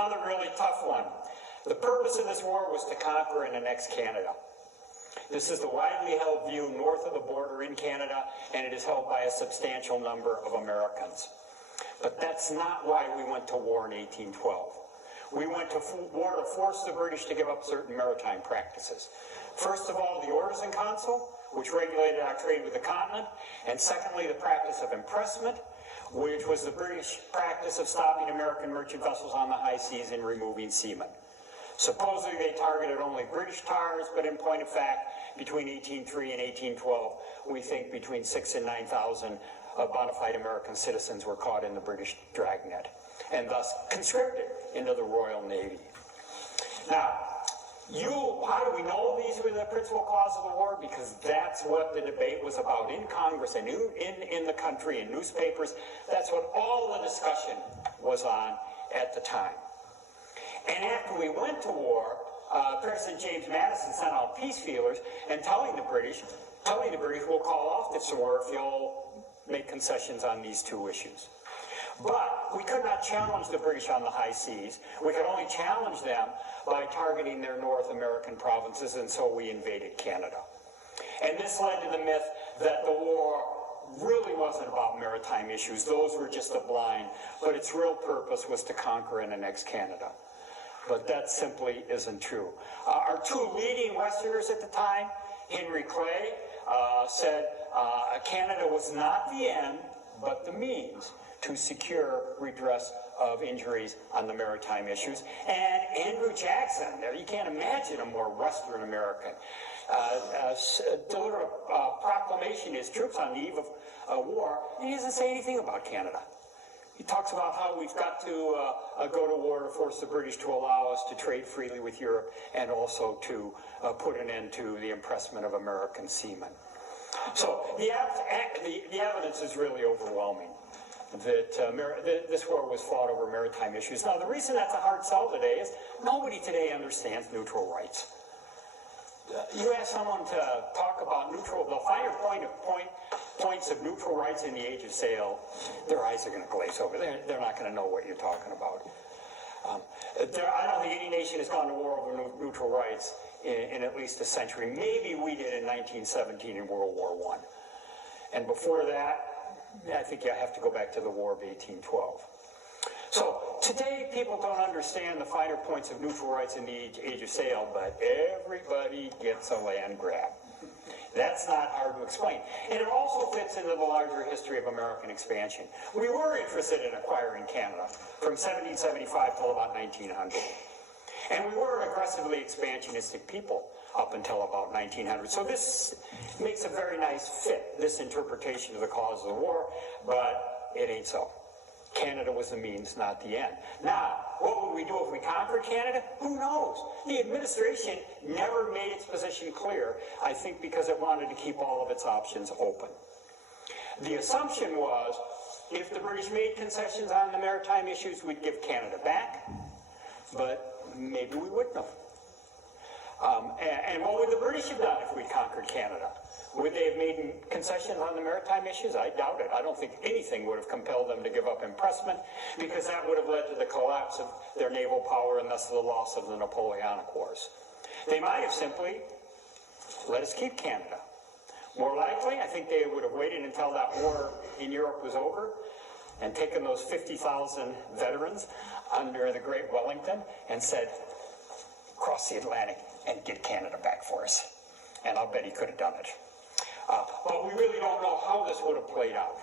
another really tough one. The purpose of this war was to conquer and annex Canada. This is the widely held view north of the border in Canada, and it is held by a substantial number of Americans. But that's not why we went to war in 1812. We went to war to force the British to give up certain maritime practices. First of all, the Orders in Council, which regulated our trade with the continent, and secondly, the practice of impressment, which was the British practice of stopping American merchant vessels on the high seas and removing seamen. Supposedly they targeted only British tars, but in point of fact, between 1803 and 1812, we think between 6,000 and 9,000 bona fide American citizens were caught in the British dragnet, and thus conscripted into the Royal Navy. Now, how do we know these were the principal cause of the war? Because that's what the debate was about in Congress and in the country, in newspapers. That's what all the discussion was on at the time. And after we went to war, President James Madison sent out peace feelers and telling the British we'll call off this war if you'll make concessions on these two issues. But we could not challenge the British on the high seas. We could only challenge them by targeting their North American provinces, and so we invaded Canada. And this led to the myth that the war really wasn't about maritime issues. Those were just a blind, but its real purpose was to conquer and annex Canada. But that simply isn't true. Our two leading Westerners at the time, Henry Clay, said Canada was not the end, but the means to secure redress of injuries on the maritime issues. And Andrew Jackson, there you can't imagine a more Western American, delivered a proclamation to his troops on the eve of war, and he doesn't say anything about Canada. He talks about how we've got to go to war to force the British to allow us to trade freely with Europe, and also to put an end to the impressment of American seamen. So the evidence is really overwhelming that this war was fought over maritime issues. Now, the reason that's a hard sell today is nobody today understands neutral rights. You ask someone to talk about the finer points of neutral rights in the Age of Sail, their eyes are going to glaze over. They're not going to know what you're talking about. I don't think any nation has gone to war over neutral rights in at least a century. Maybe we did in 1917 in World War I. And before that, I think you have to go back to the War of 1812. So today, people don't understand the finer points of neutral rights in the Age of Sail, but everybody gets a land grab. That's not hard to explain. And it also fits into the larger history of American expansion. We were interested in acquiring Canada from 1775 till about 1900. And we were an aggressively expansionistic people up until about 1900. So this makes a very nice fit, this interpretation of the cause of the war, but it ain't so. Canada was the means, not the end. Now, what would we do if we conquered Canada? Who knows? The administration never made its position clear, I think because it wanted to keep all of its options open. The assumption was, if the British made concessions on the maritime issues, we'd give Canada back, but maybe we wouldn't have. And what would the British have done if we conquered Canada? Would they have made concessions on the maritime issues? I doubt it. I don't think anything would have compelled them to give up impressment, because that would have led to the collapse of their naval power and thus the loss of the Napoleonic Wars. They might have simply let us keep Canada. More likely, I think they would have waited until that war in Europe was over and taken those 50,000 veterans under the Great Wellington and said, cross the Atlantic and get Canada back for us. And I'll bet he could have done it. But we really don't know how this would have played out,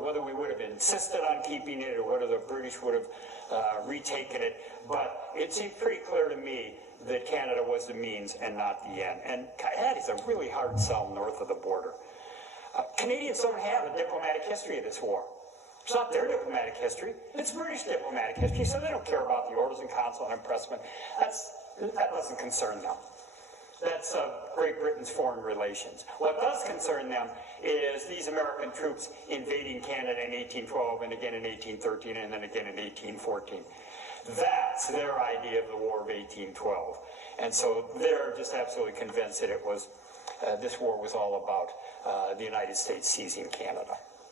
whether we would have insisted on keeping it or whether the British would have retaken it. But it seemed pretty clear to me that Canada was the means and not the end. And that is a really hard sell north of the border. Canadians don't have a diplomatic history of this war. It's not their diplomatic history. It's British diplomatic history, so they don't care about the Orders in Council and impressment. That doesn't concern them. That's Great Britain's foreign relations. What does concern them is these American troops invading Canada in 1812 and again in 1813 and then again in 1814. That's their idea of the War of 1812. And so they're just absolutely convinced that it was, this war was all about the United States seizing Canada.